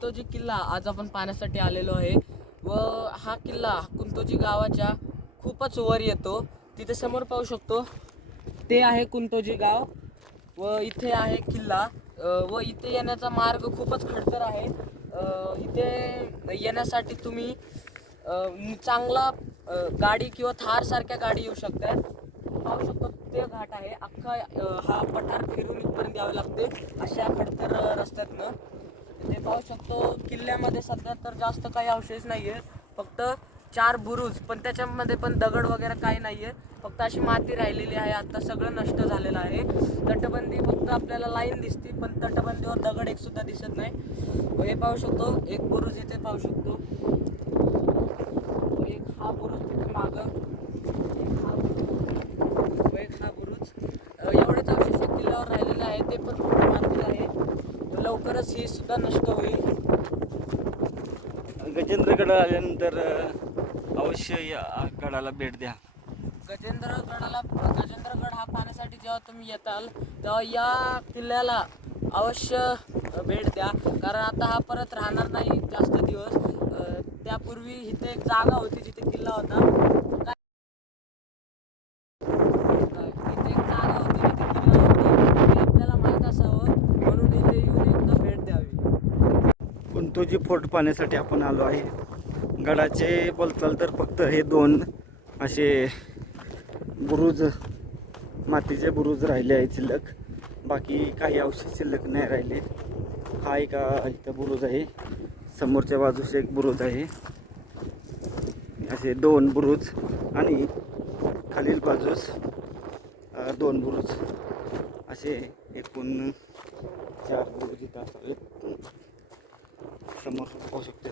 कुंतोजी किल्ला आज आपण पाहण्यासाठी आलेलो आहे. व हा किल्ला कुंतोजी गावाच्या खूपच वर येतो. तिथे समोर पाहू शकतो. ते आहे कुंतोजी गाव व इथे आहे किल्ला. व इथे येण्याचा मार्ग खूपच खडतर आहे. इथे येण्यासाठी तुम्ही चांगला गाडी किंवा थारसारख्या गाडी येऊ शकतात. पाहू शकतो ते घाट आहे. अख्खा हा पठार फिरून इथपर्यंत यावे लागते अशा खडतर रस्त्यातनं. ते पाहू शकतो किल्ल्यामध्ये सध्या तर जास्त काही अवशेष नाही आहे फक्त चार बुरुज पण त्याच्यामध्ये पण दगड वगैरे काही नाही आहे फक्त अशी माती राहिलेली आहे आता सगळं नष्ट झालेलं आहे. तटबंदी फक्त आपल्याला लाईन दिसते पण तटबंदीवर दगड एक सुद्धा दिसत नाही. हे पाहू शकतो एक बुरुज इथे पाहू शकतो. एक हा बुरुज तिथे मागं. एक हा बुरुज. एक हा बुरुज एवढेच अवशेष किल्ल्यावर राहिलेले आहे ते पण लवकरच ही सुद्धा नष्ट होईल. गजेंद्रगड आल्यानंतर अवश्य या गडाला भेट द्या. गजेंद्रगडाला गजेंद्रगड हा पाहण्यासाठी जेव्हा तुम्ही येताल तेव्हा या किल्ल्याला अवश्य भेट द्या. कारण आता हा परत राहणार नाही जास्त दिवस. त्यापूर्वी इथे एक जागा होती जिथे किल्ला होता काय इथे एक जागा होती जिथे किल्ला होता हे आपल्याला माहीत असावं म्हणून इथे येऊन एकदा भेट द्यावी कुंतोजी फोर्ट पाहण्यासाठी आपण आलो आहे गडाचे बोलताल तर फक्त हे दोन असे बुरुज मातीचे बुरुज राहिले आहेत शिल्लक. बाकी काही अवशेष शिल्लक नाही राहिले. हा एक इथं बुरुज आहे. समोरच्या बाजूस एक बुरुज आहे. असे दोन बुरुज आणि खालील बाजूस दोन बुरुज. असे एकूण चार बुरुज इथं असावेत समोर पाहू शकते.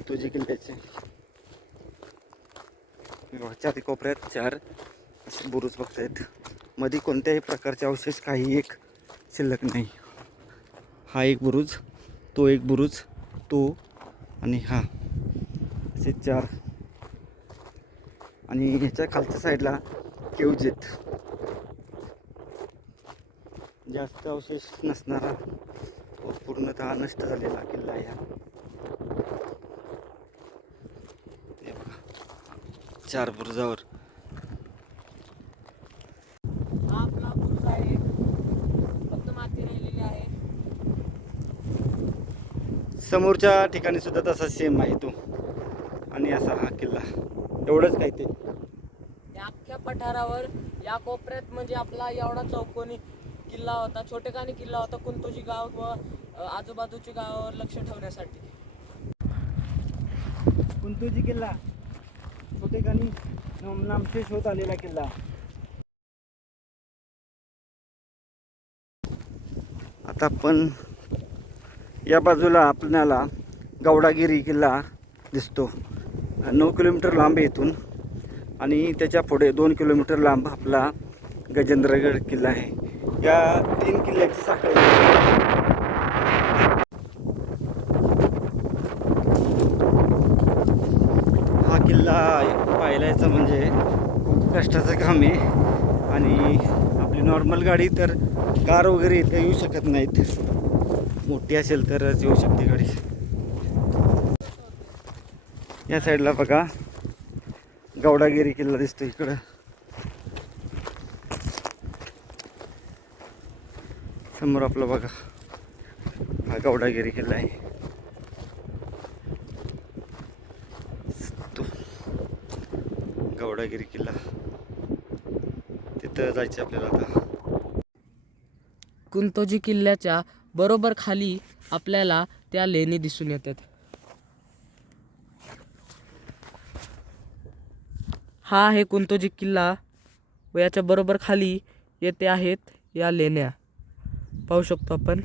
तुझे किल्ल्याचे हे चारी कोपऱ्यात चार असे बुरुज बघतायत. मध्ये कोणत्याही प्रकारचे अवशेष काही एक शिल्लक नाही. हा एक बुरुज तो एक बुरुज तो आणि हा. असे चार. आणि ह्याच्या खालच्या साईडला केवजेत. जास्त अवशेष नसणारा पूर्णतः नष्ट झालेला किल्ला आहे बघा. चार बुरुजावर. आपला बुरुज आहे. फक्त माती राहिलेली आहे. समोरच्या ठिकाणी सुद्धा तसा सेम आहे तो. आणि असा हा किल्ला. एवढंच काय ते? या अख्ख्या पठारावर या कोपऱ्यात म्हणजे आपला एवढा चौकोनी किल्ला होता छोटेखानी किल्ला होता कुंतोजी गाव व आजूबाजूच्या गावावर लक्ष ठेवण्यासाठी. कुंतोजी किल्ला. छोटेखानी नामशेष होत आलेला किल्ला. आता आपण या बाजूला आपल्याला गौडागिरी किल्ला दिसतो. नऊ किलोमीटर लांब आहे इथून. आणि त्याच्या पुढे दोन किलोमीटर लांब आपला गजेंद्रगड किल्ला आहे. या तीन किल्ल्याची साखळी. हा किल्ला पाहायलायचं म्हणजे खूप कष्टाचं काम आहे. आणि आपली नॉर्मल गाडी तर कार वगैरे इथे येऊ शकत नाहीत. मोठी असेल तरच येऊ शकते गाडी. या साईडला बघा. गौडागिरी किल्ला दिसतो इकडं. समोर आपलं बघा. हा गौडागिरी किल्ला आहे. तो गौडागिरी किल्ला. तिथं जायचं आपल्याला आता. कुंतोजी किल्ल्याच्या बरोबर खाली आपल्याला त्या लेणी दिसून येतात. हा आहे कुंतोजी किल्ला. व याच्या बरोबर खाली येते आहेत या लेण्या. पाहू शकतो आपण.